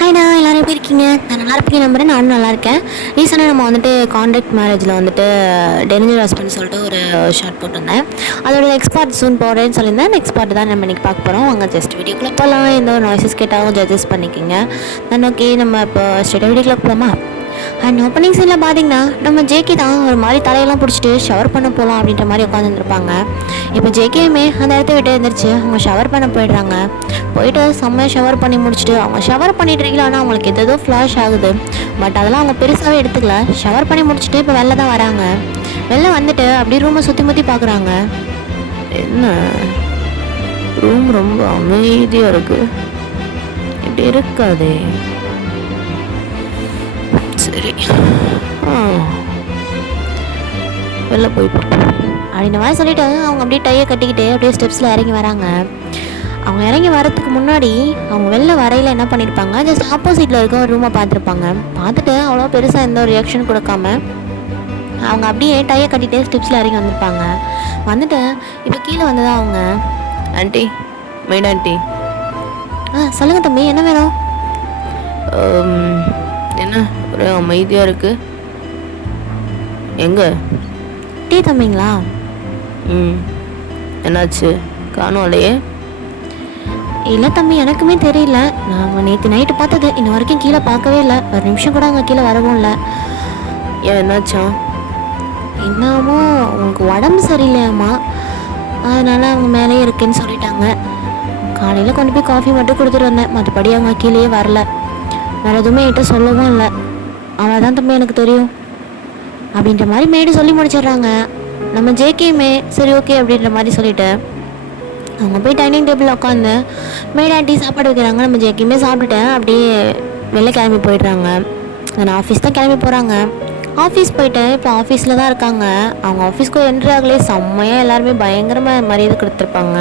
ஹாய்டா, எல்லோரும் எப்படி இருக்கீங்க? நான் நல்லா இருப்பீங்க நம்புறேன். நானும் நல்லா இருக்கேன். ரீசெண்டாக நம்ம வந்துட்டு கான்ட்ராக்ட் மேரேஜில் வந்துட்டு டேஞ்சர் ஹஸ்பண்ட் சொல்லிட்டு ஒரு ஷார்ட் போட்டிருந்தேன். அதோட நெக்ஸ்ட் பார்ட் சூன் போடுறேன்னு சொல்லியிருந்தேன். நெக்ஸ்ட் பார்ட் தான் நம்ம இன்றைக்கி பார்க்க போகிறோம். அங்கே ஜஸ்ட் வீடியோக்குள்ளே போகலாம். எந்த ஒரு நாய்ஸஸ் கேட்டாலும் ஜட்ஜஸ் பண்ணிக்கோங்க. நான் ஓகே, நம்ம இப்போ ஸ்ட்ரெயிட்டாக வீடியோக்குள்ளே போகலாமா? அண்ட் ஓப்பனிங் சீனில் பார்த்தீங்கன்னா நம்ம ஜேகே தான் ஒரு மாதிரி தலையெல்லாம் பிடிச்சிட்டு ஷவர் பண்ண போகலாம் அப்படின்ற மாதிரி உட்காந்துருப்பாங்க. இப்போ ஜேகேயுமே அந்த இடத்த விட்டு எழுந்திரிச்சு அவங்க ஷவர் பண்ண போயிடுறாங்க. போயிட்டு செம்மையாக ஷவர் பண்ணி முடிச்சுட்டு அவங்க ஷவர் பண்ணிட்டு இருக்கலாம்னா அவங்களுக்கு எதோ ஃப்ளாஷ் ஆகுது. பட் அதெல்லாம் அவங்க பெருசாகவே எடுத்துக்கல. ஷவர் பண்ணி முடிச்சுட்டு இப்போ வெளில தான் வராங்க. வெளில வந்துட்டு அப்படியே ரூமை சுற்றி முற்றி பார்க்குறாங்க. என்ன ரூம் ரொம்ப அமைதியாக இருக்குது, இப்படி இருக்காதே. சரி, வெளில போய் பார்ப்போம் அப்படின்ற மாதிரி சொல்லிவிட்டு அவங்க அப்படியே டையை கட்டிக்கிட்டு அப்படியே ஸ்டெப்ஸில் இறங்கி வராங்க. அவங்க இறங்கி வரத்துக்கு முன்னாடி அவங்க வெளில வரையில் என்ன பண்ணியிருப்பாங்க, ஜஸ்ட் ஆப்போசிட்டில் இருக்க ஒரு ரூமை பார்த்துருப்பாங்க. பார்த்துட்டு அவ்வளோ பெருசாக எந்த ஒரு ரியாக்ஷன் கொடுக்காம அவங்க அப்படியே டையை கட்டிகிட்டே ஸ்டெப்ஸில் இறங்கி வந்திருப்பாங்க. வந்துட்டு இப்போ கீழே வந்ததான் அவங்க, ஆண்டி, மெயின் ஆண்டி. சொல்லுங்கள் தம்பி, என்ன வேணும்? என்ன ஒரே அமைதியாக இருக்குது, எங்கே? டீ தம்பிங்களா? என்னாச்சு, காணும் இல்லையே? இல்லை தம்பி, எனக்குமே தெரியல. நாங்கள் நேற்று நைட்டு பார்த்தது இன்ன வரைக்கும் கீழே பார்க்கவே இல்லை. ஒரு நிமிஷம் கூட அங்கே கீழே வரவும் இல்லை. ஏன், என்னாச்சா? என்னமோ உங்களுக்கு உடம்பு சரியில்லையாம்மா, அதனால் அவங்க மேலேயே இருக்குன்னு சொல்லிட்டாங்க. காலையில் கொண்டு போய் காஃபி மட்டும் கொடுத்துட்டு வந்தேன். மற்றபடி அவங்க கீழேயே வரல. வேறு எதுவுமே என்கிட்ட சொல்லவும் இல்லை. அவள் தான் தம்பி எனக்கு தெரியும் அப்படின்ற மாதிரி மேடு சொல்லி முடிச்சிடுறாங்க. நம்ம ஜேகேயுமே சரி ஓகே அப்படின்ற மாதிரி சொல்லிவிட்டு அவங்க போய் டைனிங் டேபிளில் உட்காந்து மேட் ஆண்டி சாப்பாடு வைக்கிறாங்க. நம்ம ஜேகேயுமே சாப்பிட்டுட்டேன் அப்படியே வெளில கிளம்பி போயிடுறாங்க. நான் ஆஃபீஸ் தான் கிளம்பி போகிறாங்க. ஆஃபீஸ் போயிட்டு இப்போ ஆஃபீஸில் தான் இருக்காங்க. அவங்க ஆஃபீஸ்க்கு என்ட்ரி ஆகலே செம்மையாக எல்லாருமே பயங்கரமாக மரியாதை கொடுத்துருப்பாங்க.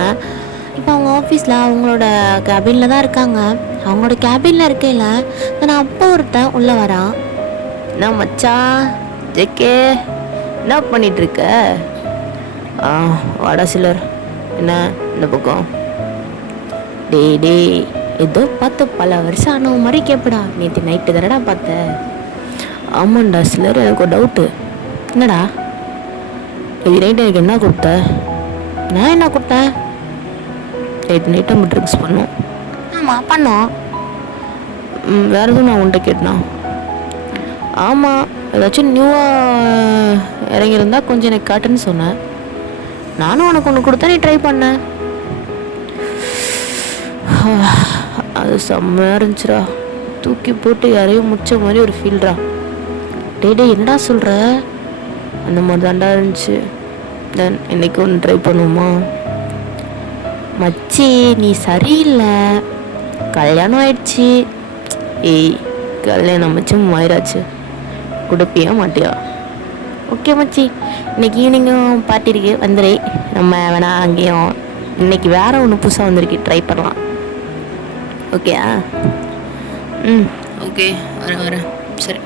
இப்போ அவங்க ஆஃபீஸில் அவங்களோட கேபினில் தான் இருக்காங்க. அவங்களோட கேபினில் இருக்கையில் நான் அப்போ ஒருத்தன் உள்ளே வரான். என்ன மச்சான் ஜேகே, என்ன பண்ணிகிட்ருக்க? வாடா சிலர், என்ன இந்த பக்கம்? டேய் ஏதோ பார்த்து பல வருஷம் ஆன மாதிரி கேட்படா. நேற்று நைட்டு தானடா பார்த்தேன். ஆமாண்டா சிலர், எனக்கு ஒரு டவுட்டு. என்னடா? இது நைட்டு எனக்கு என்ன கொடுத்த? நான் என்ன கொடுத்தேன்? நேற்று நைட்டு நம்ம ட்ரிங்க்ஸ் பண்ணோம். ஆமாம் பண்ணோம். வேறு எதுவும் நான் உன்கிட்ட கேட்டேனா? ஆமாம், ஏதாச்சும் நியூவாக இறங்கியிருந்தா கொஞ்சம் எனக்கு காட்டுன்னு சொன்னேன். நானும் உனக்கு ஒன்று கொடுத்தா நீ ட்ரை பண்ண. அது செம்மையாக இருந்துச்சுடா. தூக்கி போட்டு யாரையும் முடிச்ச மாதிரி ஒரு ஃபீல்டா. டே என்னடா சொல்கிற? அந்த மாதிரி தாண்டா இருந்துச்சு. தென் இன்னைக்கு ஒன்று ட்ரை பண்ணுவோமா? மச்சி நீ சரியில்லை. கல்யாணம் ஆயிடுச்சு. ஏய், கல்யாணம் மச்சும் ஆயிராச்சு. கொடுப்பியா மாட்டியா? ஓகே மச்சி, இன்னைக்கு ஈவினிங்கும் பார்ட்டி இருக்கு, வந்துடு. நம்ம வேணா அங்கேயும் இன்னைக்கு வேற ஒன்று புதுசாக வந்திருக்கு, ட்ரை பண்ணலாம். ஓகேயா? ஓகே, வரேன். சரி,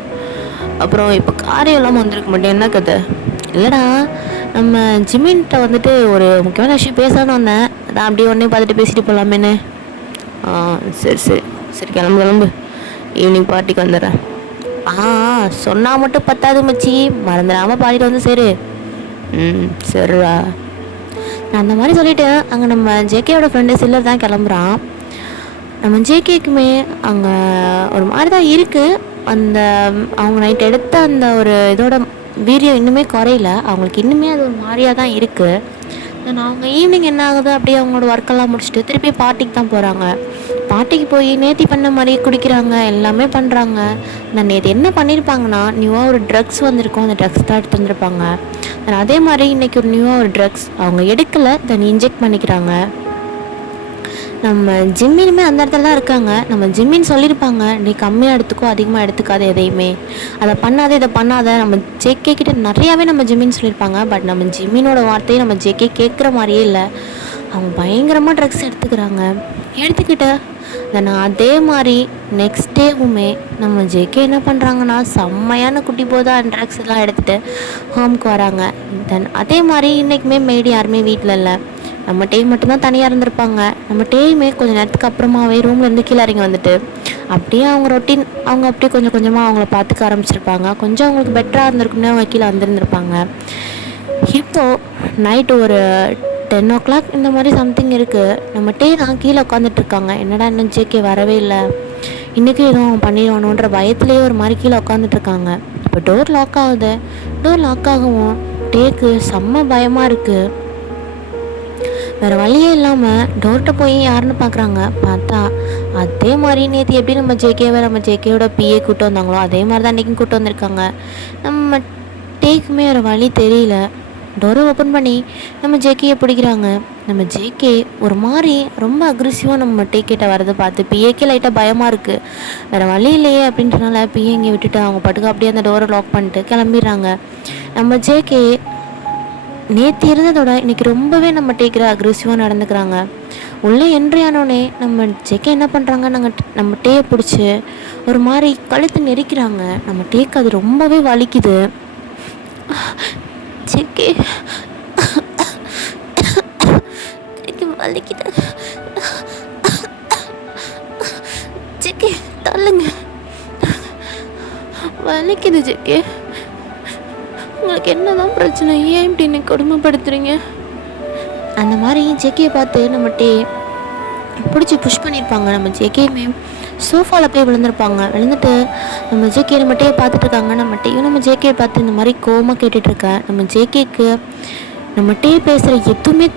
அப்புறம் இப்போ காரியம் இல்லாமல் வந்திருக்க மாட்டேன், என்ன கதை? இல்லைடா, நம்ம ஜிமின்கிட்ட வந்துட்டு ஒரு முக்கியமான விஷயம் பேசலான்னு வந்தேன். அதான் அப்படியே ஒன்றே பார்த்துட்டு பேசிட்டு போகலாமேன்னு. சரி கிளம்பு. ஈவினிங் பார்ட்டிக்கு வந்துடுறேன். சொன்னால் மட்டும் பத்தாது மச்சி, மறந்துடாமல் பாடிட்டு வந்து சரி. சரிடா. நான் அந்த மாதிரி சொல்லிவிட்டு அங்கே நம்ம ஜேகேயோட ஃப்ரெண்டு சில்லர் தான் கிளம்புறான். நம்ம ஜேகேக்குமே அங்கே ஒரு மாதிரி தான் இருக்குது. அந்த அவங்க நைட் எடுத்த அந்த ஒரு இதோட வீரியம் இன்னுமே குறையில. அவங்களுக்கு இன்னுமே அது ஒரு மாதிரியாக தான் இருக்குது. தென் அவங்க ஈவினிங் என்ன ஆகுது, அப்படியே அவங்களோட ஒர்க்கெல்லாம் முடிச்சுட்டு திருப்பி பார்ட்டிக்கு தான் போகிறாங்க. பார்ட்டிக்கு போய் நேற்று பண்ண மாதிரி குடிக்கிறாங்க, எல்லாமே பண்ணுறாங்க. நான் நேற்று என்ன பண்ணியிருப்பாங்கன்னா, நியூவாக ஒரு ட்ரக்ஸ் வந்திருக்கும், அந்த ட்ரக்ஸ் தான் எடுத்து வந்திருப்பாங்க. தென் அதே மாதிரி இன்றைக்கி ஒரு நியூவாக ஒரு ட்ரக்ஸ் அவங்க எடுக்கலை, தென் இன்ஜெக்ட் பண்ணிக்கிறாங்க. நம்ம ஜிம்மினுமே அந்த இடத்துல தான் இருக்காங்க. நம்ம ஜிம்மின்னு சொல்லியிருப்பாங்க, நீ கம்மியாக எடுத்துக்கோ, அதிகமாக எடுத்துக்காத எதையுமே, அதை பண்ணாத இதை பண்ணாத. நம்ம ஜேகே கிட்ட நிறையாவே நம்ம ஜிம்மின்னு சொல்லியிருப்பாங்க. பட் நம்ம ஜிம்மினோட வார்த்தையை நம்ம ஜேகே கேட்குற மாதிரியே இல்லை. அவங்க பயங்கரமாக ட்ரக்ஸ் எடுத்துக்கிட்டு நான் அதே மாதிரி நெக்ஸ்ட் டேவுமே நம்ம ஜேகே என்ன பண்ணுறாங்கன்னா, செம்மையான குட்டி போதா ட்ரக்ஸ் எல்லாம் எடுத்துகிட்டு ஹோம்க்கு வராங்க. தென் அதே மாதிரி இன்றைக்குமே மெய்டு யாருமே வீட்டில் இல்லை. நம்ம டே மட்டும்தான் தனியாக இருந்திருப்பாங்க. நம்ம டேயுமே கொஞ்சம் நேரத்துக்கு அப்புறமாவே ரூம்லேருந்து கீழே இறங்கி வந்துட்டு அப்படியே அவங்க ரொட்டீன் அவங்க அப்படியே கொஞ்சம் கொஞ்சமாக அவங்கள பார்த்துக்க ஆரம்பிச்சிருப்பாங்க. கொஞ்சம் அவங்களுக்கு பெட்டராக இருந்திருக்கும்னே அவங்க கீழே வந்திருந்திருப்பாங்க. இப்போது நைட்டு ஒரு 10 o'clock இந்த மாதிரி சம்திங் இருக்குது. நம்ம டே தான் கீழே உட்காந்துட்ருக்காங்க. என்னடா இன்னும் ஜேகே வரவே இல்லை, இன்றைக்கும் எதுவும் அவன் பண்ணிடுவானுன்ற பயத்துலேயே ஒரு மாதிரி கீழே உட்காந்துட்ருக்காங்க. இப்போ டோர் லாக் ஆகுது. டோர் லாக் ஆகவும் டேக்கு செம்ம பயமாக இருக்குது. வேறு வழியே இல்லாமல் டோர்கிட்ட போய் யாருன்னு பார்க்குறாங்க. பார்த்தா அதே மாதிரி நேற்று எப்படி நம்ம ஜேகேயோட பிஏ கூப்பிட்டு வந்தாங்களோ அதே மாதிரி தான் இன்றைக்கும் கூப்பிட்டு வந்திருக்காங்க. நம்ம டேக்குமே வேறு வழி தெரியல. டோரை ஓப்பன் பண்ணி நம்ம ஜேகேயை பிடிக்கிறாங்க. நம்ம ஜேகே ஒரு மாதிரி ரொம்ப அக்ரெசிவாக நம்ம டேக்கிட்ட வரதை பார்த்து பிஏக்கே லைட்டாக பயமாக இருக்குது. வேறு வழி இல்லையே அப்படின்றனால பிஏ இங்கே விட்டுட்டு அவங்க பாட்டுக்கு அப்படியே அந்த டோரை லாக் பண்ணிட்டு கிளம்பிடுறாங்க. நம்ம ஜேகே நேற்று இருந்ததோட இன்றைக்கி ரொம்பவே நம்ம டேக்கிற அக்ரெசிவாக நடந்துக்கிறாங்க. உள்ளே என்ட்ரி ஆனோடனே நம்ம ஜேகே என்ன பண்ணுறாங்க, நம்ம டேயை பிடிச்சி ஒரு மாதிரி கழுத்து நெரிக்கிறாங்க. நம்ம டேக்கு அது ரொம்பவே வலிக்குது. ஜேகே வலிக்குது, ஜேகே தள்ளுங்க, வலிக்குது ஜேகே, உங்களுக்கு என்னதான் பிரச்சனை, ஏன் இப்படி என்னை கொடுமைப்படுத்துறீங்க? அந்த மாதிரி ஜேகேயை பார்த்து நம்ம டே பிடிச்சி புஷ் பண்ணியிருப்பாங்க. நம்ம ஜேகேயுமே சோஃபாவில் போய் விழுந்திருப்பாங்க. விழுந்துட்டு நம்ம ஜேகே நம்ம டேயை பார்த்துட்ருக்காங்க. நம்ம டேயும் நம்ம ஜேகேயை பார்த்து இந்த மாதிரி கோவமாக கேட்டுட்ருக்கேன். நம்ம ஜேகேக்கு நம்ம டே பேசுகிற எதுவுமே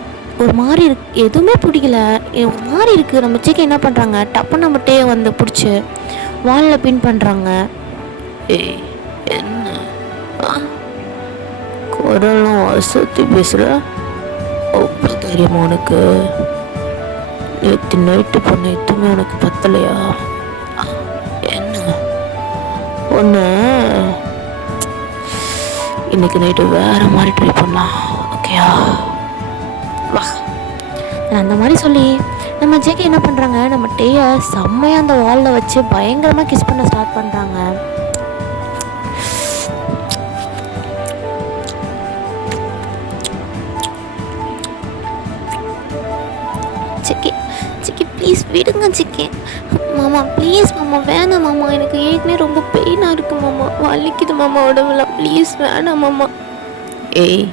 ஒரு மாதிரி எதுவுமே பிடிக்கல, ஒரு மாதிரி இருக்குது. நம்ம ஜேகே என்ன பண்ணுறாங்க, டப்புன்னு நம்ம டேயை வந்து பிடிச்சி வாலில் பின் பண்ணுறாங்க. ஏய் என்ன குரலும் அசத்தி பேசுகிற, அவ்வளோ தைரியமா உனக்கு? நேற்று நைட்டு பொண்ணு எதுவுமே உனக்கு பத்தலையா? என்ன ஒன்று இன்னைக்கு நைட்டு வேறு மாதிரி ட்ரை பண்ணலாம், ஓகேயா? வா. அந்த மாதிரி சொல்லி நம்ம ஜேகே என்ன பண்ணுறாங்க, நம்ம டேயை செம்மையாக அந்த வாலில் வச்சு பயங்கரமாக கிஸ் பண்ண ஸ்டார்ட் பண்ணுறாங்க. ஜேகே ஜேகே ப்ளீஸ் விடுங்க ஜேகே. மாமா ப்ளீஸ் மாமா, வேணாம் மாமா, எனக்கு ஏற்கனவே ரொம்ப பெயினாக இருக்குது மாமா, வலிக்குது மாமா உடம்புல, ப்ளீஸ் வேணாம் மாமா. ஏய்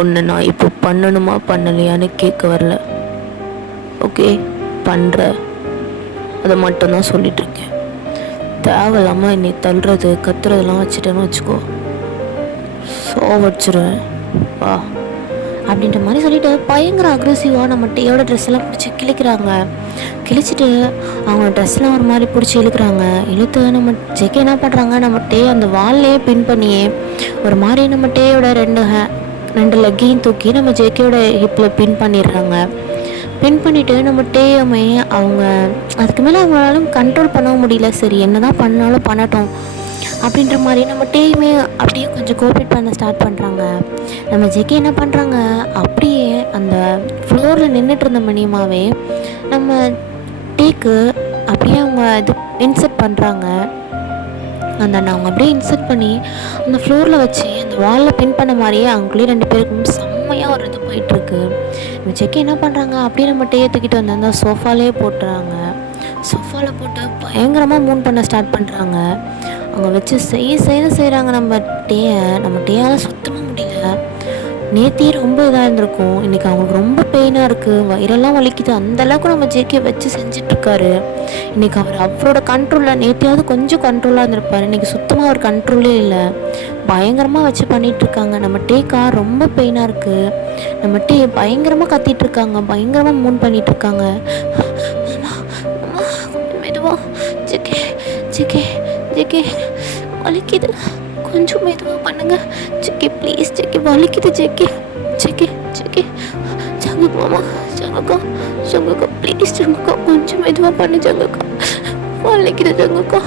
ஒன்று நான் இப்போ பண்ணணுமா பண்ணலையான்னு கேட்க வரல, ஓகே? பண்ணுற அதை மட்டும்தான் சொல்லிகிட்ருக்கேன். தேவையில்லாமல் என்னை தள்ளுறது கத்துறதெல்லாம் வச்சுட்டேன்னு வச்சுக்கோ, வச்சிருவேன் வா அப்படின்ற மாதிரி சொல்லிட்டு பயங்கர அக்ரெசிவாக நம்ம டேயோட ட்ரெஸ் எல்லாம் பிடிச்சி கிழிக்கிறாங்க. கிழிச்சிட்டு அவங்க ட்ரெஸ்லாம் ஒரு மாதிரி பிடிச்சி இழுக்கிறாங்க. இழுத்து நம்ம ஜேகே என்ன பண்ணுறாங்க, நம்ம டே அந்த வால்லையே பின் பண்ணியே ஒரு மாதிரி நம்ம டேயோட ரெண்டு லெக்கையும் தூக்கி நம்ம ஜேகேயோட ஹிப்பில் பின் பண்ணிடுறாங்க. பின் பண்ணிவிட்டு நம்ம டேயுமே அவங்க அதுக்கு மேலே அவங்களால கண்ட்ரோல் பண்ண முடியல. சரி என்ன தான் பண்ணாலும் பண்ணட்டும் அப்படின்ற மாதிரி நம்ம டேயுமே அப்படியே கொஞ்சம் கோஆப்ரேட் பண்ண ஸ்டார்ட் பண்ணுறாங்க. நம்ம ஜேகே என்ன பண்ணுறாங்க, அப்படியே அந்த ஃப்ளோரில் நின்றுட்டு இருந்த மணியமாகவே நம்ம டேக்கு அப்படியே அவங்க இது இன்செர்ட் பண்ணுறாங்க. அவங்க அப்படியே இன்செர்ட் பண்ணி அந்த ஃப்ளோரில் வச்சு அந்த வாலில் பின் பண்ண மாதிரியே அவங்களே ரெண்டு பேருக்கும் செம்மையாக ஒரு இது போயிட்டுருக்கு. நம்ம ஜேகே என்ன பண்ணுறாங்க, அப்படியே நம்ம டேயை தூக்கிட்டு வந்து அந்த சோஃபாலே போட்டுறாங்க. சோஃபாவில் போட்டு பயங்கரமாக மூவ் பண்ண ஸ்டார்ட் பண்ணுறாங்க. அவங்க வச்சு செய்கிறாங்க. நம்ம டேயால் சுத்தமாக முடியல. நேற்றே ரொம்ப இதாக இருந்திருக்கும், இன்றைக்கி அவங்களுக்கு ரொம்ப பெயினாக இருக்குது, வயிறெல்லாம் வலிக்குது, அந்தளவுக்கு நம்ம ஜேகே வச்சு செஞ்சிட்ருக்காரு. இன்றைக்கி அவர் அவரோட கண்ட்ரோலில், நேற்றையாவது கொஞ்சம் கண்ட்ரோலாக இருந்திருப்பார், இன்றைக்கி சுத்தமாக அவர் கண்ட்ரோலே இல்லை, பயங்கரமாக வச்சு பண்ணிகிட்ருக்காங்க. நம்ம டேக்கா ரொம்ப பெயினாக இருக்குது. நம்ம டே பயங்கரமாக கத்திகிட்ருக்காங்க, பயங்கரமாக மூவ் பண்ணிகிட்ருக்காங்க. மெதுவா ஜேகே ஜேகே ஜேகே வலிக்குது, கொஞ்சம் மெதுவாக பண்ணுங்க ஜேகே ப்ளீஸ், ஜேகே வலிக்குது ஜேகே ஜேகே ஜேகே ஜங்குக்கா ஜங்குக்கா ப்ளீஸ் ஜங்குக்கா, கொஞ்சம் மெதுவாக பண்ணு ஜங்குக்கா, வலிக்குது ஜங்குக்கா.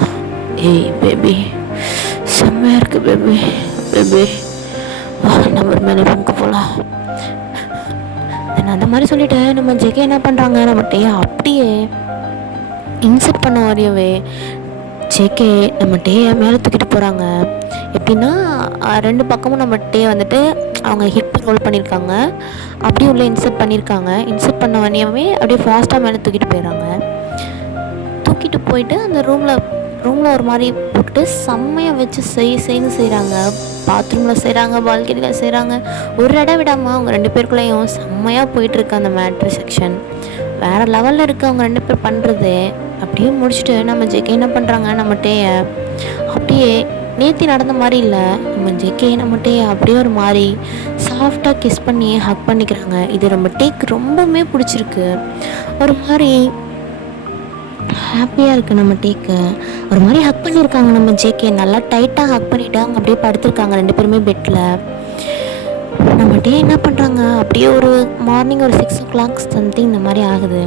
ஏய் பேபி செம்மையாக இருக்கு பேபி, நம்ம மேலே ரூமுக்கு போகலாம். அந்த மாதிரி சொல்லிவிட்டு நம்ம ஜேகே என்ன பண்ணுறாங்க, நம்ம டே அப்படியே இன்செர்ட் பண்ண வரையவே ஜேகே நம்ம டேயை மேலே தூக்கிட்டு போகிறாங்க. எப்படின்னா ரெண்டு பக்கமும் நம்ம டே வந்துட்டு அவங்க ஹிப் ரோல் பண்ணியிருக்காங்க, அப்படியே உள்ளே இன்சர்ட் பண்ணியிருக்காங்க. இன்சர்ட் பண்ண உடனேயுமே அப்படியே ஃபாஸ்ட்டாக மேலே தூக்கிட்டு போயிடுறாங்க. தூக்கிட்டு போயிட்டு அந்த ரூமில் ஒரு மாதிரி போட்டு செம்மையாக வச்சு செய்து செய்கிறாங்க. பாத்ரூமில் செய்கிறாங்க, பால்கனியில் செய்கிறாங்க. ஒரு இடம் விடாமல் அவங்க 2 பேருக்குள்ளேயும் செம்மையாக போயிட்டுருக்கு அந்த மேட்ரு செக்ஷன். வேறு லெவலில் இருக்குது அவங்க 2 பேர் பண்ணுறது. அப்படியே முடிச்சுட்டு நம்ம ஜேகே என்ன பண்ணுறாங்க, நம்ம டேயை அப்படியே நேற்று நடந்த மாதிரி இல்லை, நம்ம ஜேகே நம்ம டேயை அப்படியே ஒரு மாதிரி சாஃப்டாக கிஸ் பண்ணி ஹக் பண்ணிக்கிறாங்க. இது நம்ம டேக்கு ரொம்பவுமே பிடிச்சிருக்கு. ஒரு மாதிரி ஹாப்பியாக இருக்குது நம்ம டேக்கு. ஒரு மாதிரி ஹக் பண்ணியிருக்காங்க நம்ம ஜேகே, நல்லா டைட்டாக ஹக் பண்ணிவிட்டு அவங்க அப்படியே படுத்திருக்காங்க 2 பேருமே பெட்டில். நம்ம டே என்ன பண்ணுறாங்க, அப்படியே ஒரு மார்னிங் ஒரு 6 o'clock சம்திங் இந்த மாதிரி ஆகுது.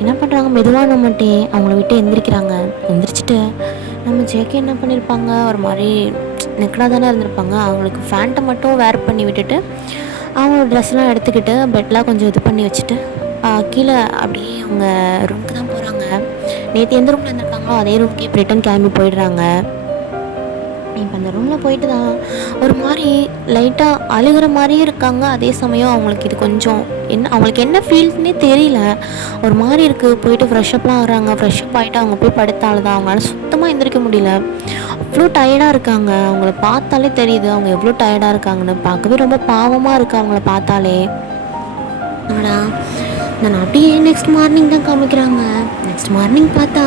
என்ன பண்ணுறாங்க, மெதுவாக நம்ம டே அவங்கள விட்டு எந்திரிக்கிறாங்க. எந்திரிச்சிட்டு நம்ம ஜேகே என்ன பண்ணியிருப்பாங்க, ஒரு மாதிரி நெக்கடாக தானே இருந்திருப்பாங்க. அவங்களுக்கு ஃபேண்ட்டை மட்டும் வேர் பண்ணி விட்டுட்டு அவங்களோட ட்ரெஸ்லாம் எடுத்துக்கிட்டு பெட்லாம் கொஞ்சம் இது பண்ணி வச்சுட்டு கீழே அப்படியே அவங்க ரூமுக்கு தான் போகிறாங்க. நேற்று எந்த ரூமில் இருந்திருக்காங்களோ அதே ரூமுக்கு இப்போ ரிட்டன் கிளம்பி போயிடுறாங்க. இப்போ அந்த ரூமில் போயிட்டு தான் ஒரு மாதிரி லைட்டாக அழுகிற மாதிரியே இருக்காங்க. அதே சமயம் அவங்களுக்கு இது கொஞ்சம் அவங்களுக்கு என்ன ஃபீல்ஸ்னே தெரியல, ஒரு மாதிரி இருக்குது. போயிட்டு ஃப்ரெஷ்அப்லாம் ஆகிறாங்க. ஃப்ரெஷ்அப் ஆகிட்டு அவங்க போய் படுத்தால்தான் அவங்களால சுத்தமாக எந்திரிக்க முடியல. அவ்வளோ டயர்டாக இருக்காங்க. அவங்கள பார்த்தாலே தெரியுது அவங்க எவ்வளோ டயர்டாக இருக்காங்கன்னு. பார்க்கவே ரொம்ப பாவமாக இருக்குது அவங்கள பார்த்தாலே. ஆனால் நான் அப்படியே நெக்ஸ்ட் மார்னிங் தான் காமிக்கிறாங்க. நெக்ஸ்ட் மார்னிங் பார்த்தா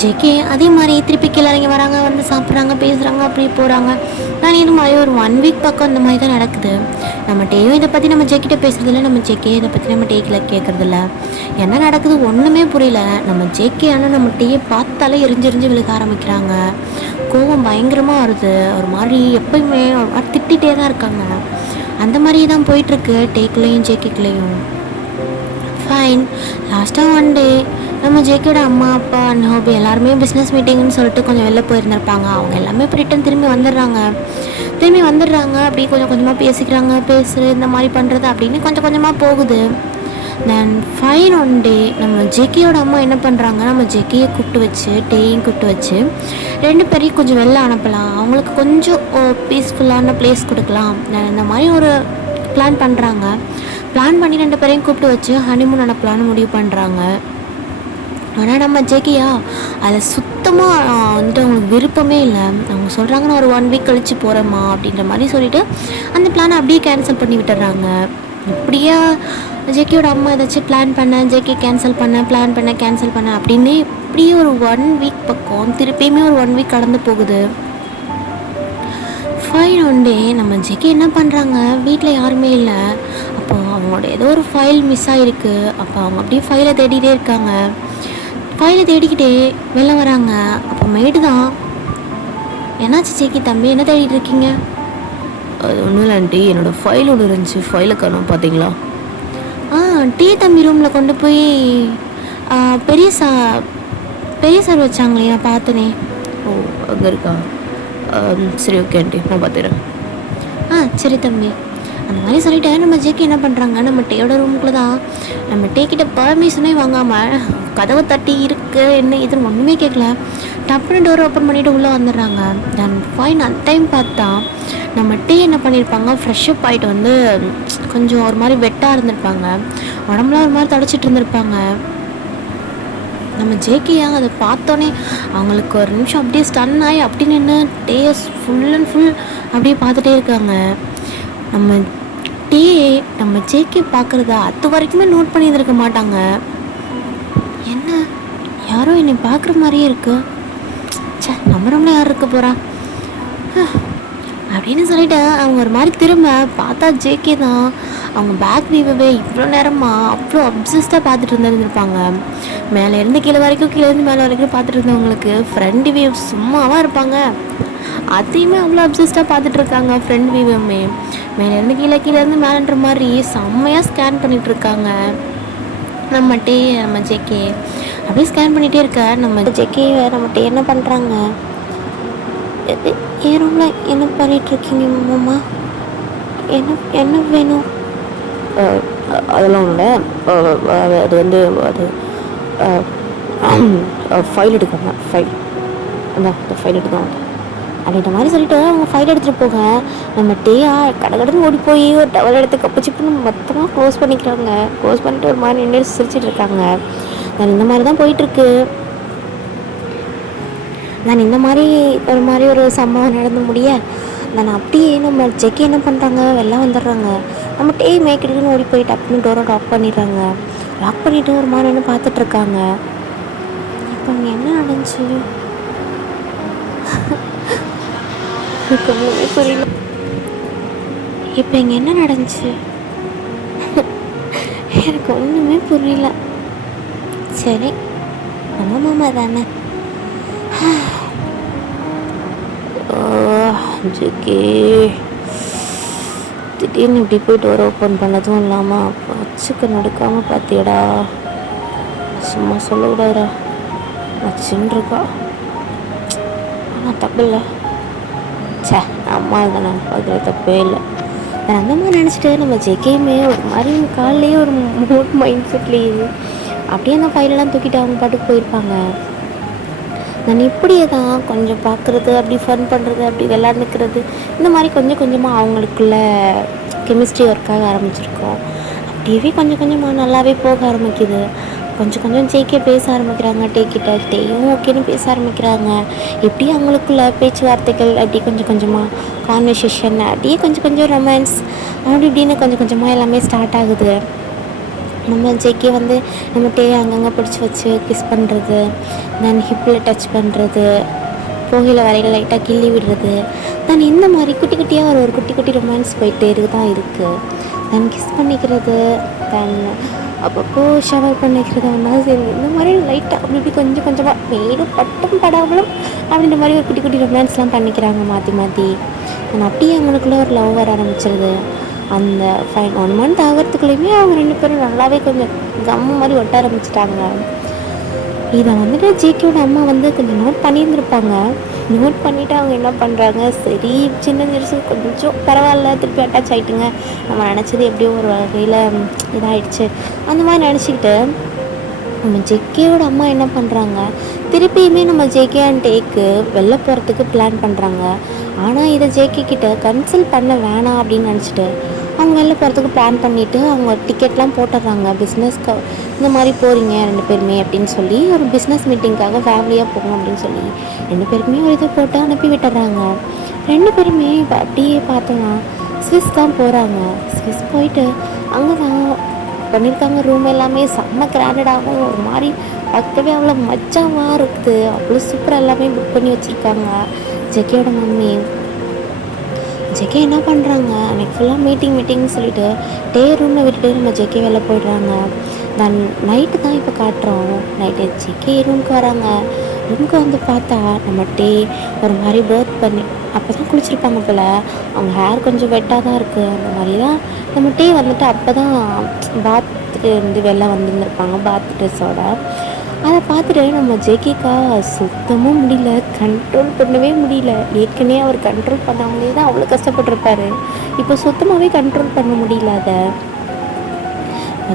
ஜேகே அதே மாதிரி திருப்பி கீழே இறங்கி வராங்க, வந்து சாப்பிட்றாங்க, பேசுகிறாங்க, அப்படியே போகிறாங்க. நான் இது மாதிரி ஒரு 1 week பக்கம் இந்த மாதிரி தான் நடக்குது. நம்ம டேயும் இதை பற்றி நம்ம ஜேக்கிட்ட பேசுறதில்ல, நம்ம ஜேகே இதை பற்றி நம்ம டேக்கில் கேட்குறதில்ல. என்ன நடக்குது ஒன்றுமே புரியல. நம்ம ஜேகே ஆனால் நம்ம டேயை பார்த்தாலே எரிஞ்செரிஞ்சு விழுக ஆரம்பிக்கிறாங்க. கோபம் பயங்கரமாக வருது. ஒரு மாதிரி எப்பயுமே ஒரு மாதிரி திட்டிகிட்டே தான் இருக்காங்க. அந்த மாதிரியே தான் போயிட்டுருக்கு டேக்லேயும் ஜேகேக்குலேயும். ஃபைன். லாஸ்ட்டாக 1 day நம்ம ஜேகேயோட அம்மா அப்பா அண்ட் ஹோபி எல்லாருமே பிஸ்னஸ் மீட்டிங்னு சொல்லிட்டு கொஞ்சம் வெளில போயிருந்திருப்பாங்க. அவங்க எல்லாமே இப்போ ரிட்டன் திரும்பி வந்துடுறாங்க. அப்படியே கொஞ்சம் கொஞ்சமாக பேசுகிறது இந்த மாதிரி பண்ணுறது அப்படின்னு கொஞ்சம் கொஞ்சமாக போகுது. தென் ஃபைன் 1 day நம்ம ஜேகேயோட அம்மா என்ன பண்ணுறாங்க, நம்ம ஜேகேயை கூப்பிட்டு வச்சு டேயும் கூப்பிட்டு வச்சு 2 பேரையும் கொஞ்சம் வெளில அனுப்பலாம், அவங்களுக்கு கொஞ்சம் பீஸ்ஃபுல்லான பிளேஸ் கொடுக்கலாம், இந்த மாதிரி ஒரு பிளான் பண்ணுறாங்க. பிளான் பண்ணி 2 பேரையும் கூப்பிட்டு வச்சு ஹனிமூன் அனுப்பலான்னு முடிவு பண்ணுறாங்க. ஆனால் நம்ம ஜேகேயா அதில் சுத்தமாக வந்துட்டு அவங்களுக்கு விருப்பமே இல்லை. அவங்க சொல்கிறாங்க நான் ஒரு 1 week கழித்து போகிறேம்மா அப்படின்ற மாதிரி சொல்லிவிட்டு அந்த பிளானை அப்படியே கேன்சல் பண்ணி விட்டுறாங்க. இப்படியா ஜேகேயோட அம்மா ஏதாச்சும் பிளான் பண்ண, ஜேகே கேன்சல் பண்ண, பிளான் பண்ண, கேன்சல் பண்ண அப்படின்னு இப்படியே ஒரு 1 week பக்கம் திருப்பியுமே ஒரு 1 week கடந்து போகுது. ஃபைன் 1 day நம்ம ஜேகே என்ன பண்ணுறாங்க, வீட்டில் யாருமே இல்லை. அப்போ அவங்களோட ஏதோ ஒரு ஃபைல் மிஸ் ஆகிருக்கு. அப்போ அவங்க அப்படியே ஃபைலை தேடிகிட்டே இருக்காங்க. ஃபைலை தேடிக்கிட்டே வெளில வராங்க. அப்போ மேடு தான், என்னாச்சு ஜேகே தம்பி, என்ன தேடிட்டு இருக்கீங்க? அது ஒன்றும் இல்லை ஆண்டி, என்னோடய ஃபைல் ஒன்று இருந்துச்சு, ஃபைலை காணோம் பார்த்தீங்களா? டீ தம்பி ரூமில் கொண்டு போய் பெரிய சார் வச்சாங்களே, நான் பார்த்தனே. ஓ, அங்கே இருக்கா? சரி, ஓகே ஆண்டி, நான் பார்த்துறேன். சரி தம்பி. அந்த மாதிரி சொல்லிவிட்டு நம்ம ஜேகே என்ன பண்ணுறாங்க, நம்ம டேயோட ரூமுக்குள்ளே தான் நம்ம டேக்கிட்ட பர்மிஷனே வாங்காமல் கதவை தட்டி இருக்கு என்ன இதுன்னு ஒன்றுமே கேட்கல, டப்புனு டோர் ஓப்பன் பண்ணிவிட்டு உள்ளே வந்துடுறாங்க. தென் ஃபைன் அந்த டைம் பார்த்தா நம்ம டே என்ன பண்ணியிருப்பாங்க, ஃப்ரெஷ்அப் ஆகிட்டு வந்து கொஞ்சம் ஒரு மாதிரி வெட்டாக இருந்திருப்பாங்க, உடம்புலாம் ஒரு மாதிரி தடைச்சிட்டு இருந்திருப்பாங்க. நம்ம ஜேகேயா அதை பார்த்தோன்னே அவங்களுக்கு ஒரு நிமிஷம் அப்படியே ஸ்டன் ஆகி அப்படி நின்று டேயை ஃபுல் அண்ட் ஃபுல் அப்படியே பார்த்துட்டே இருக்காங்க. நம்ம ஜேகே பார்க்குறத அது வரைக்குமே நோட் பண்ணியிருந்திருக்க மாட்டாங்க. என்ன யாரோ என்னை பார்க்குற மாதிரியே இருக்கு, நம்ம ரூமில் யார் இருக்க போகிறா அப்படின்னு சொல்லிட்டு அவங்க ஒரு மாதிரி திரும்ப பார்த்தா ஜேகே தான். அவங்க பேக் வியூவே இவ்வளோ நேரமாக அவ்வளோ அப்சஸ்டாக பார்த்துட்டு இருந்திருப்பாங்க. மேலேருந்து கீழே வரைக்கும், கீழேருந்து மேலே வரைக்கும் பார்த்துட்டு இருந்தவங்களுக்கு ஃப்ரண்ட் வியூ சும்மாவாக இருப்பாங்க, அதையுமே அவ்வளோ அப்சஸ்டாக பார்த்துட்டு இருக்காங்க. ஃப்ரண்ட் வியூவுமே மேலேருந்து கீழே, கீழேருந்து மேலேன்ற மாதிரி செம்மையாக ஸ்கேன் பண்ணிகிட்ருக்காங்க. நம்ம ஜேகே அப்படியே ஸ்கேன் பண்ணிகிட்டே இருக்க நம்ம ஜேகே நம்ம என்ன பண்ணுறாங்க, என் ரூமில் என்ன பண்ணிகிட்ருக்கீங்க மாமா, என்ன வேணும்? அதெல்லாம் ஒன்று, அது வந்து அது ஃபைல் எடுக்காம ஃபைல் அந்த ஃபைல் எடுக்காம அப்படின்ற மாதிரி சொல்லிட்டு அவங்க ஃபைல் எடுத்துகிட்டு போக நம்ம டேயா கடகடன்னு ஓடி போய் ஒரு டவல் எடுத்து கப்பு சிப்புன்னு மொத்தமாக க்ளோஸ் பண்ணிக்கிறாங்க. க்ளோஸ் பண்ணிட்டு ஒரு மாதிரி நின்று சிரிச்சிட்டு இருக்காங்க. நான் இந்த மாதிரி தான் போயிட்டுருக்கு. நான் இந்த மாதிரி ஒரு சம்பவம் நடந்து முடிய நான் அப்படியே நம்ம ஜெக்கி என்ன பண்ணுறாங்க, வெளில வந்துடுறாங்க. நம்ம டே மேய்க்கிட்டுன்னு ஓடி போயிட்டு அப்படின்னு டோரை லாக் பண்ணிடுறாங்க. லாக் பண்ணிவிட்டு ஒரு மாதிரி என்ன பார்த்துட்ருக்காங்க. இப்போ அங்கே என்ன நடந்துச்சு எனக்கு ஒன்றுமே புரியல. இப்போ இங்கே என்ன நடந்துச்சு எனக்கு ஒன்றுமே புரியல. சரி, நம்ம மாமா தானே. ஜெக்கி திடீர்னு இப்படி போய் டோர் ஓப்பன் பண்ணதும் இல்லாமல் வச்சுக்க நடக்காமல் பார்த்தியடா. சும்மா சொல்லக்கூடாதுடா, வச்சுன்னு இருக்கா. ஆனால் தப்பு இல்லை. சே, அம்மா இதை நான் பார்க்குற தப்பே இல்லை. நான் அந்த மாதிரி நினச்சிட்டு நம்ம ஜெக்கையுமே ஒரு மாதிரி காலையே ஒரு மூட் மைண்ட் செட்லேயே அப்படியே அந்த ஃபைலெல்லாம் தூக்கிட்டு அவங்க பாட்டுக்கு போயிருப்பாங்க. நான் இப்படியே தான் கொஞ்சம் பார்க்குறது, அப்படி ஃபன் பண்ணுறது, அப்படி விளாண்டுக்கிறது, இந்த மாதிரி கொஞ்சம் கொஞ்சமாக அவங்களுக்குள்ள கெமிஸ்ட்ரி ஒர்க்காக ஆரம்பிச்சிருக்கோம். அப்படியே கொஞ்சம் கொஞ்சமாக நல்லாவே போக ஆரம்பிக்குது. கொஞ்சம் கொஞ்சம் ஜேகே பேச ஆரம்பிக்கிறாங்க. டேக்கிட்ட டேயும் ஓகேன்னு பேச ஆரம்பிக்கிறாங்க. எப்படி அவங்களுக்குள்ள பேச்சுவார்த்தைகள் அப்படி கொஞ்சம் கொஞ்சமாக கான்வர்சேஷன் அப்படியே கொஞ்சம் கொஞ்சம் ரொமான்ஸ் அப்படி இப்படின்னு கொஞ்சம் கொஞ்சமாக எல்லாமே ஸ்டார்ட் ஆகுது. நம்ம ஜேகே நம்ம டே அங்கங்கே பிடிச்சி வச்சு கிஸ் பண்ணுறது, தென் ஹிப்பில் டச் பண்ணுறது, போகையில் வரையில் லைட்டாக கிள்ளி விடுறது, தென் இந்த மாதிரி குட்டி குட்டியாக ஒரு குட்டி குட்டி ரொமான்ஸ் போயிட்டே தான் இருக்குது. தென் கிஸ் பண்ணிக்கிறது, தென் அப்பப்போ ஷவர் பண்ணிக்கிறது, ஒன்றா சேர்ந்து இந்த மாதிரி லைட்டாக அப்படி இப்படி கொஞ்சம் கொஞ்சமாக மேலும் பட்டும் படாமலும் அப்படின்ற மாதிரி ஒரு குட்டி குட்டி ரொமான்ஸ்லாம் பண்ணிக்கிறாங்க மாற்றி மாற்றி. தென் அப்படியே அவங்களுக்குள்ள ஒரு லவ் வர ஆரம்பிச்சிருது. அந்த 1 month ஆகிறதுக்குள்ளேயுமே அவங்க 2 பேரும் நல்லாவே கொஞ்சம் கம்மு மாதிரி ஒட்ட ஆரம்பிச்சிட்டாங்க. இதை ஜேகேயோட அம்மா கொஞ்சம் நோட் பண்ணியிருந்துருப்பாங்க. நோட் பண்ணிவிட்டு அவங்க என்ன பண்ணுறாங்க, சரி சின்ன சிறுசு கொஞ்சம் பரவாயில்ல, திருப்பி அட்டாச் ஆகிட்டுங்க, நம்ம நினச்சது எப்படியோ ஒரு வகையில் இதாகிடுச்சு அந்த மாதிரி நினச்சிக்கிட்டு நம்ம ஜேகேயோட அம்மா என்ன பண்ணுறாங்க, திருப்பியுமே நம்ம ஜேகே அண்ட் டேக்கு வெளில போகிறதுக்கு பிளான் பண்ணுறாங்க. ஆனால் இதை ஜேகே கிட்ட கன்சல்ட் பண்ண வேணாம் அப்படின்னு நினச்சிட்டு அவங்க வெளில போகிறதுக்கு பிளான் பண்ணிவிட்டு அவங்க டிக்கெட்லாம் போட்டுடுறாங்க. பிஸ்னஸ்க்கு இந்த மாதிரி போகிறீங்க 2 பேருமே அப்படின்னு சொல்லி, ஒரு பிஸ்னஸ் மீட்டிங்காக ஃபேமிலியாக போகணும் அப்படின்னு சொல்லி 2 பேருக்குமே ஒரு இதை போட்டு அனுப்பி விட்டுறாங்க. 2 பேருமே இப்போ அப்படியே பார்த்தோன்னா ஸ்விஸ் தான் போகிறாங்க. ஸ்விஸ் போயிட்டு அங்கே தான் பண்ணியிருக்காங்க. ரூம் எல்லாமே செம்ம கிராண்டடாகவும் ஒரு மாதிரி பார்க்கவே அவ்வளோ மச்சாவாக இருக்குது. அவ்வளோ சூப்பராக எல்லாமே புக் பண்ணி வச்சுருக்காங்க ஜெகேயோட மம்மி. ஜெகே என்ன பண்ணுறாங்க, அன்றைக்கி ஃபுல்லாக மீட்டிங்னு சொல்லிட்டு டே ரூமில் விட்டுட்டு நம்ம ஜெகே வெளில போயிடுறாங்க. தென் நைட்டு தான் இப்போ காட்டுறோம். நைட்டு ஜெகே ரூமுக்கு வராங்க. ரூமுக்கு பார்த்தா நம்ம டே ஒரு மாதிரி பர்த் பண்ணி அப்போ தான் குளிச்சிருப்பாங்க போல். அவங்க ஹேர் கொஞ்சம் வெட்டாக தான் இருக்குது. அந்த மாதிரி தான் நம்ம டே அப்போ தான் பாத்துட்டு வெளில வந்துருந்துருப்பாங்க பாத் ட்ரெஸ்ஸோட. அதை பார்த்துட்டு நம்ம ஜேகேக்கா சுத்தமும் முடியல, கண்ட்ரோல் பண்ணவே முடியல. ஏற்கனவே அவர் கண்ட்ரோல் பண்ணாமலே தான் அவ்வளோ கஷ்டப்பட்டுருப்பாரு. இப்போ சுத்தமாகவே கண்ட்ரோல் பண்ண முடியல. அதை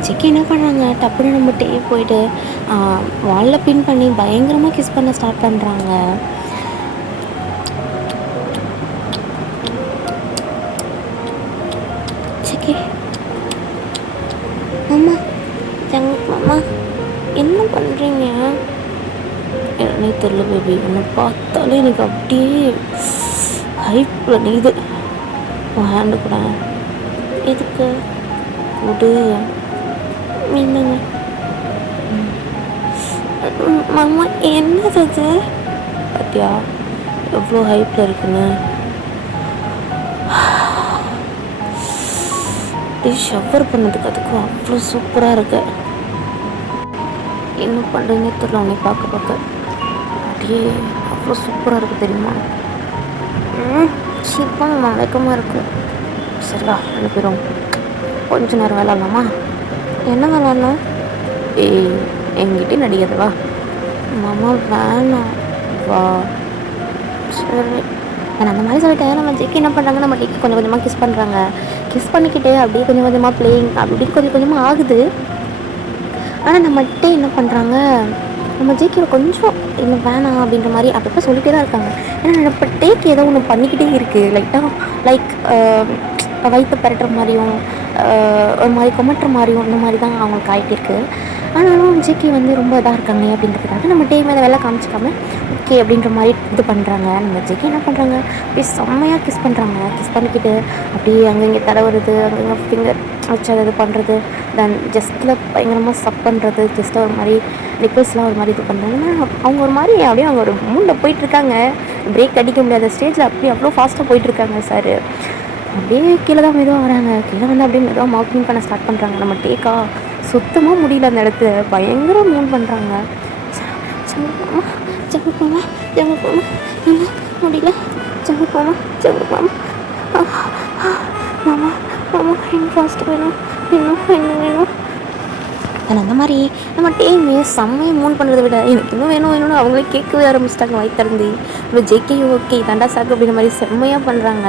ஜெக்கி என்ன பண்ணுறாங்க, டப்புன்னு நம்ம டே போயிட்டு வாலில் பின் பண்ணி பயங்கரமாக கிஸ் பண்ண ஸ்டார்ட் பண்ணுறாங்க. ஜெக்கி மாமா, மாமா என்ன பண்ணுறீங்க? என்னன்னே தெரியல பேபி, உன்னை பார்த்தாலே எனக்கு அப்படியே ஹைப்பில் நீது. உன் ஹேண்டு கூட எதுக்கு விடு என்னங்க மாமா, என்னது அது பார்த்தியா எவ்வளோ ஹைப்பில் இருக்குன்னு. அப்படியே ஷவர் பண்ணதுக்கு அதுக்கும் அவ்வளோ சூப்பராக இருக்கு. என்ன பண்ணுறீங்கன்னு தெரியல, உன்னை பார்க்க அப்படியே அவ்வளோ சூப்பராக இருக்குது தெரியுமா. சீப்பாக மயக்கமாக இருக்குது. சரிவா 2 பேரும் கொஞ்ச நேரம் விளாட்லாமா? என்ன விளாட்ணும்? எங்கிட்டே நடிக்கிறவா மாமா? வேணாம் வா. சரி நான் அந்த மாதிரி சொல்லிட்டேன். நம்ம ஜெக்கி என்ன பண்ணுறாங்க, நம்ம டேக்கு கொஞ்சம் கொஞ்சமாக கிஸ் பண்ணுறாங்க. கிஸ் பண்ணிக்கிட்டு அப்படியே கொஞ்சம் கொஞ்சமாக பிளேயிங் அப்படி கொஞ்சம் கொஞ்சமாக ஆகுது. ஆனால் நம்ம டே என்ன பண்ணுறாங்க, நம்ம ஜேகே கொஞ்சம் இல்லை வேணாம் அப்படின்ற மாதிரி அப்பப்போ சொல்லிகிட்டே தான் இருக்காங்க. ஏன்னா இப்போ டேக் ஏதோ ஒன்று பண்ணிக்கிட்டே இருக்குது. லைக் வயிற்று பரட்டுற மாதிரியும் ஒரு மாதிரி கொமட்டுற மாதிரியும் இந்த மாதிரி தான் அவங்களுக்கு ஆகிட்டு இருக்குது. ஆனாலும் ஜேகே வந்து ரொம்ப இதாக இருக்காங்க அப்படின்றதுக்காக நம்ம டே மேலே வேலை காமிச்சிக்காம ஓகே அப்படின்ற மாதிரி இது பண்ணுறாங்க. நம்ம ஜேகே என்ன பண்ணுறாங்க, அப்படியே செம்மையாக கிஸ் பண்ணுறாங்க. கிஸ் பண்ணிக்கிட்டு அப்படியே அங்கங்கே தடவுறது, அங்கங்கே ஃபிங்கர் வச்சு அதை இது பண்ணுறது, தென் ஜஸ்ட்டில் பயங்கரமாக சப் பண்ணுறது, ஜஸ்ட்டாக ஒரு மாதிரி நிப்பிள்ஸ்லாம் ஒரு மாதிரி இது பண்ணுறாங்க. அவங்க ஒரு மாதிரி அப்படியே அவங்க ஒரு மூடில் போயிட்டுருக்காங்க. பிரேக் அடிக்க முடியாத ஸ்டேஜில் அப்படியே அவ்வளோ ஃபாஸ்ட்டாக போயிட்டுருக்காங்க சார். அப்படியே கீழே தான் மெதுவாக வராங்க. கீழே வந்து அப்படியே மெதுவாக மவுத் பண்ண ஸ்டார்ட் பண்ணுறாங்க. நம்ம டேக்கா சுத்தமாக முடியல அந்த இடத்துல, பயங்கர மூன் பண்ணுறாங்க. ஜங்கு போமா முடியல, ஜங்கு போமா மாமா மாமா இன்னும் ஃபாஸ்ட்டு வேணும், இன்னும் வேணும். அந்த மாதிரி நம்ம டேமே செம்மையை மூன் பண்ணுறதை விட எனக்கு இன்னும் வேணும்னு அவங்களே கேட்கவே ஆரம்பிச்சிட்டாங்க வாய் திறந்து. இப்போ ஜேகேயும் ஓகே தாண்டா சாக்கு அப்படின்ற மாதிரி செம்மையாக பண்ணுறாங்க.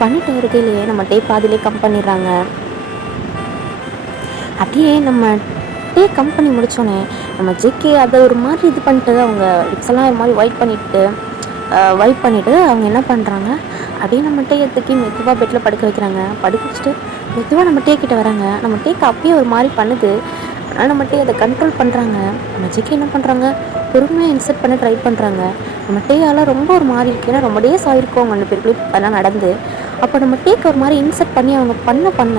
பண்ணிட்டு இருக்கையிலேயே நம்ம டே பாதிலே கம் பண்ணிடுறாங்க. அப்படியே நம்ம டே கம் பண்ணி முடித்தோடனே நம்ம ஜேகே அதை ஒரு மாதிரி இது பண்ணிட்டு அவங்க லிப்ஸ் எல்லாம் ஒரு மாதிரி வைப் பண்ணிவிட்டு அவங்க என்ன பண்ணுறாங்க, அப்படியே நம்ம டே தூக்கி மெதுவாக பெட்டில் படுக்க வைக்கிறாங்க. படுக்க வச்சுட்டு மெதுவாக நம்ம டே கிட்ட வராங்க. நம்ம டேக்கு அப்பயே ஒரு மாதிரி பண்ணுது. ஆனால் நம்ம டே அதை கண்ட்ரோல் பண்ணுறாங்க. நம்ம ஜேகே என்ன பண்ணுறாங்க, பொறுமையாக இன்சர்ட் பண்ண ட்ரை பண்ணுறாங்க. நம்ம டேயால் ரொம்ப ஒரு மாதிரி இருக்குது. ஏன்னா ரொம்ப டேஸ் ஆகிருக்கும் அவங்க 2 பேருக்குள்ளே எல்லாம் நடந்து. அப்போ நம்ம டேக்கு ஒரு மாதிரி இன்சர்ட் பண்ணி அவங்க பண்ண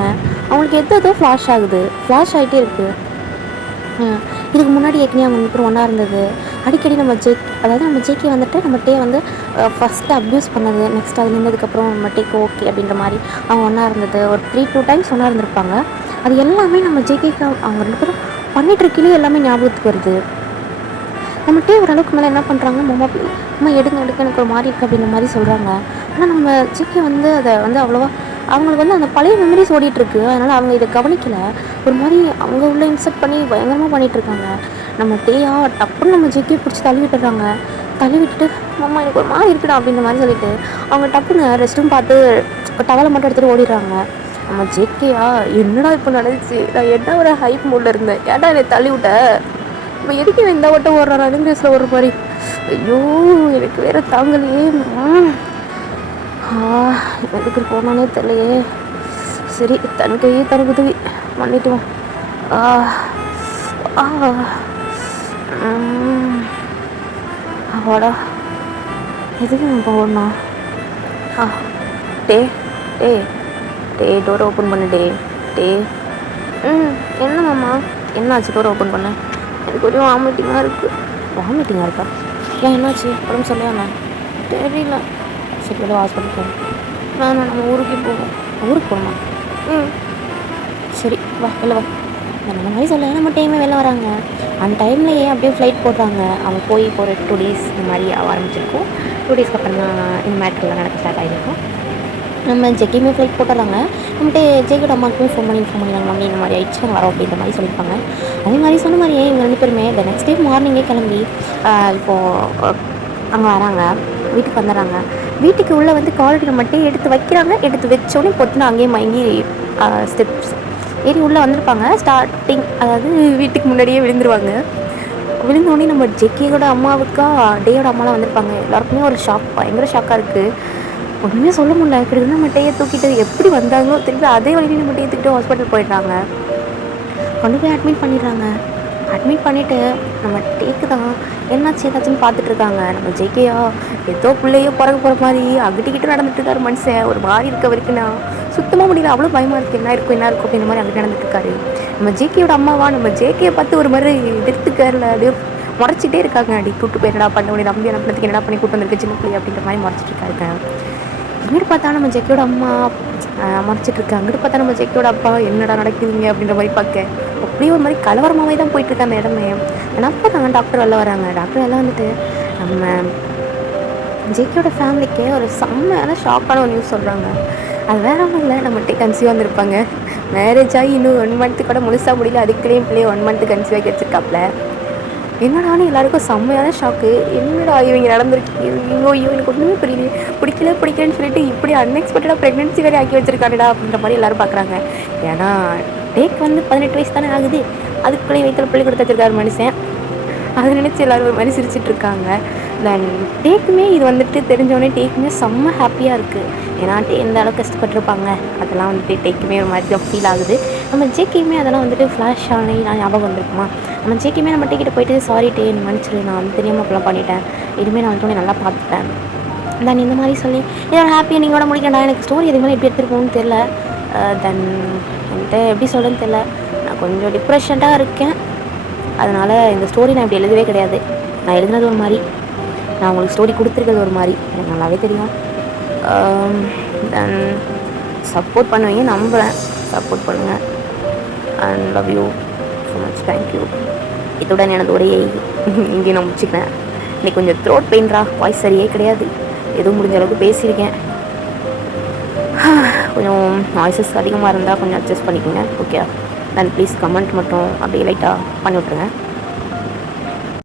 அவங்களுக்கு எதோ ஃப்ளாஷ் ஆகிட்டே இருக்குது. இதுக்கு முன்னாடி ஏற்கனவே அவங்க 2 பேரும் ஒன்றா இருந்தது. அடிக்கடி நம்ம ஜேகே வந்துட்டு நம்ம டே வந்து ஃபஸ்ட்டு அப்யூஸ் பண்ணது, நெக்ஸ்ட் அது நின்றதுக்கப்புறம் நம்ம டேக்கு ஓகே அப்படின்ற மாதிரி அவங்க ஒன்றா இருந்தது. ஒரு 3-2 டைம்ஸ் ஒன்றா இருந்திருப்பாங்க. அது எல்லாமே நம்ம ஜேகேக்கு அவங்க 2 பேரும் பண்ணிகிட்ருக்கையிலே எல்லாமே ஞாபகத்துக்கு வருது. நம்ம டே ஓரளவுக்கு மேலே என்ன பண்ணுறாங்க, அம்மா எடுங்க எனக்கு ஒரு மாதிரி இருக்குது அப்படின்ற மாதிரி சொல்கிறாங்க. ஆனால் நம்ம ஜேகே வந்து அதை வந்து அவ்வளோவா அவங்களுக்கு வந்து அந்த பழைய மெமரிஸ் ஓடிட்டுருக்கு. அதனால் அவங்க இதை கவனிக்கலை. ஒரு மாதிரி அவங்க உள்ளே இன்சர்ட் பண்ணி பயங்கரமாக பண்ணிகிட்ருக்காங்க. நம்ம டேயா டப்புன்னு நம்ம ஜேகே பிடிச்சி தள்ளி விட்டுட்டு அம்மா எனக்கு ஒரு மாதிரி இருக்குடா அப்படின்ற மாதிரி சொல்லிட்டு அவங்க டப்புன்னு ரெஸ்ட் ரூம் பார்த்து டவலை மட்டும் எடுத்துகிட்டு ஓடிடுறாங்க. நம்ம ஜேகேயா என்னடா இப்போ நடந்துச்சு, நான் என்ன ஒரு ஹைப் மூடில் இருந்தேன், ஏன்டா என்னை தள்ளி விட்ட, இப்போ எதுக்கு இந்த ஓட்டம் ஓடுறான் ரன்னிங் ரேஸில் ஒரு மாதிரி, ஐயோ எனக்கு வேறு தாங்கலையே, எதுக்கு போனானே தெரியலையே. சரி தன் கையே தனக்கு உதவி பண்ணிட்டுவோம். அவாடா எதுக்கு நம்ம ஓடணும். டே டோரை ஓப்பன் பண்ணு டே. என்ன மாமா என்னாச்சு, டோரை ஓப்பன் பண்ண, எனக்கு ஒரு வாமிட்டிங்காக இருக்கா? ஏன் என்னாச்சு, உடம்பு சொல்லையா? நான் தெரியல. சரி வெளியே ஹாஸ்பிட்டல் போகணும். நம்ம ஊருக்கு போகணுமா? சரி வா வெளில வா. அந்த மாதிரி சொல்ல நம்ம டைமே வெளில வராங்க. அந்த டைம்லேயே அப்படியே ஃப்ளைட் போடுறாங்க. அவங்க போய் ஒரு 2 days இந்த மாதிரி ஆரம்பிச்சிருக்கோம். 2 daysக்கு அப்புறம் தான் இந்த மேட்ருலாம் நடக்க ஸ்டார்ட் ஆகிருக்கும். நம்ம ஜெக்கியுமே ஃப்ளைட் போட்டுறாங்க. நம்மகிட்ட ஜெயோட அம்மாவுக்குமே ஃபோன் பண்ணிடுறாங்க, மம்மி இந்த மாதிரி ஆயிடுச்சு நாங்கள் வரோம் அப்படின்ற மாதிரி சொல்லியிருப்பாங்க. அதே மாதிரி சொன்ன மாதிரியே இவங்க 2 பேருமே இந்த நெக்ஸ்ட் டே மார்னிங்கே கிளம்பி இப்போது அங்கே வராங்க, வீட்டுக்கு வந்துடுறாங்க. வீட்டுக்கு உள்ளே வந்து காலடி மட்டும் எடுத்து வைக்கிறாங்க. எடுத்து வச்சோடனே பொத்துனா அங்கேயே மயங்கி ஸ்டெப்ஸ் ஏறி உள்ளே வந்திருப்பாங்க. ஸ்டார்டிங் அதாவது வீட்டுக்கு முன்னாடியே விழுந்துருவாங்க. விழுந்தோடனே நம்ம ஜெக்கியோட அம்மாவுக்கா டேயோட அம்மாலாம் வந்திருப்பாங்க. எல்லாருக்குமே ஒரு பயங்கர ஷாக்காக இருக்குது. ஒன்றுமே சொல்ல முடியல. இப்படி வந்து நம்ம டேயை தூக்கிட்டு எப்படி வந்தாங்களோ திருப்பி அதே வழியில் நம்ம டேயை தூக்கிட்டு ஹாஸ்பிட்டல் போயிடுறாங்க. கொண்டு போய் அட்மிட் பண்ணிடுறாங்க. அட்மிட் பண்ணிவிட்டு நம்ம டேக்கு தான் என்னாச்சு ஏதாச்சுன்னு பார்த்துட்ருக்காங்க. நம்ம ஜெய்கேயா ஏதோ பிள்ளையோ பிறகு போகிற மாதிரி அங்கிட்டிக்கிட்டு நடந்துட்டுருக்காரு மனுஷன். ஒரு மாதிரி இருக்க வரைக்கும் நான் சுத்தமாக முடியல, அவ்வளோ பயமாக இருக்குது. என்ன இருக்கும் அப்படின்ற மாதிரி அங்கிட்டு நடந்துட்டுருக்காரு. நம்ம ஜேகேயோட அம்மாவா நம்ம ஜேகேயை பார்த்து ஒரு மாதிரி எதிர்த்துக்காரில் அப்படியே முறைச்சிட்டே இருக்காங்க. அடி கூப்பிட்டு போய் என்னடா பண்ண முடியும், நம்பி அனுப்பினதுக்கு என்னடா பண்ணி கூப்பிட்டு வந்திருக்கு சின்ன பிள்ளை அப்படின்ற மாதிரி முறைச்சிட்டு இருக்காங்க. இங்கிட்டு பார்த்தா நம்ம ஜெக்கியோட அம்மா மறைச்சிட்ருக்கு. அங்கிட்டு பார்த்தா நம்ம ஜெக்கியோட அப்பா என்னடா நடக்குதுங்க அப்படின்ற மாதிரி பார்க்க அப்படியே ஒரு மாதிரி கலவரமாகவே தான் போயிட்டுருக்கு அந்த இடமே. ஆனால் அப்போ தாங்க டாக்டர் வெளில வராங்க. டாக்டர் எல்லாம் வந்துட்டு நம்ம ஜெக்கியோட ஃபேமிலிக்கு ஒரு செம்மையான ஷாக்கான ஒரு நியூஸ் சொல்கிறாங்க. அது வேற ஒன்றும் இல்லை, நம்மகிட்ட கன்சீவ் வந்திருப்பாங்க. மேரேஜ் ஆகி இன்னும் 1 month கூட முழுசாக முடியல, அதுக்குள்ளேயும் பிள்ளைய 1 month கன்சீவ் ஆகி வச்சிருக்காப்புல. என்னடான்னு எல்லாருக்கும் செம்மையான ஷாக்கு. என்னடா இவங்க நடந்திருக்கு, ஐயோ எனக்கு ஒன்றுமே பிடிக்கலன்னு சொல்லிட்டு இப்படி அன்எக்ஸ்பெக்டடாக ப்ரெக்னென்சி வேறு ஆக்கி வச்சிருக்காங்கடா அப்படின்ற மாதிரி எல்லோரும் பார்க்குறாங்க. ஏன்னா டேக் வந்து 18 வயசு தானே ஆகுது, அதுக்குள்ளேயே வயிற்றுல பிள்ளை கொடுத்து வச்சிருக்காரு மனுஷன். அதை நினச்சி எல்லோரும் ஒரு மாதிரி சிரிச்சிட்ருக்காங்க. தென் டேக்குமே இது வந்துட்டு தெரிஞ்சவொடனே டேக்குமே செம்ம ஹாப்பியாக இருக்குது. ஏன்னா எந்த அளவுக்கு கஷ்டப்பட்டுருப்பாங்க அதெல்லாம் வந்துட்டு டேக்குமே ஒரு மாதிரி தான் ஃபீல் ஆகுது. நம்ம ஜேகேயுமே அதெல்லாம் வந்துட்டு ஃப்ளாஷ் ஆனே நான் ஞாபகம் வந்திருக்குமா, நம்ம ஜேகேயுமே நம்ம டேக்கிட்ட போயிட்டு சாரி டே நீ மன்னிச்சிரு, நான் வந்து தெரியாமல் அப்பெல்லாம் பண்ணிட்டேன், இனிமேல் நான் வந்துட்டு நல்லா பார்த்துப்பேன் தென் இந்த மாதிரி சொல்லி இதோட ஹாப்பியாக நீங்களோட முடிக்கண்டா. எனக்கு ஸ்டோரி எது மேலே எப்படி எடுத்துருக்கோன்னு தெரில. தென் என்கிட்ட எப்படி சொல்கிறேன்னு தெரில. நான் கொஞ்சம் டிப்ரெஷன்டாக இருக்கேன். அதனால் இந்த ஸ்டோரி நான் இப்படி எழுதவே கிடையாது. நான் எழுதுனது ஒரு மாதிரி, நான் உங்களுக்கு ஸ்டோரி கொடுத்துருக்கிறது ஒரு மாதிரி எனக்கு நல்லாவே தெரியும். தென் சப்போர்ட் பண்ணுவீங்க நம்புகிறேன். சப்போர்ட் பண்ணுங்கள் and love you so much. Thank you. இதுடன் எனது உரையை இங்கே நான் முடிச்சுக்கிறேன். இன்றைக்கி கொஞ்சம் த்ரோட் பெயின்ரா, வாய்ஸ் சரியே கிடையாது. எதுவும் முடிஞ்ச அளவுக்கு பேசியிருக்கேன். கொஞ்சம் வாய்ஸஸ் அதிகமாக இருந்தால் கொஞ்சம் அட்ஜஸ்ட் பண்ணிக்கோங்க. ஓகே தென் ப்ளீஸ் கமெண்ட் மட்டும் அப்படியே லைட்டாக பண்ணி விட்ருங்க.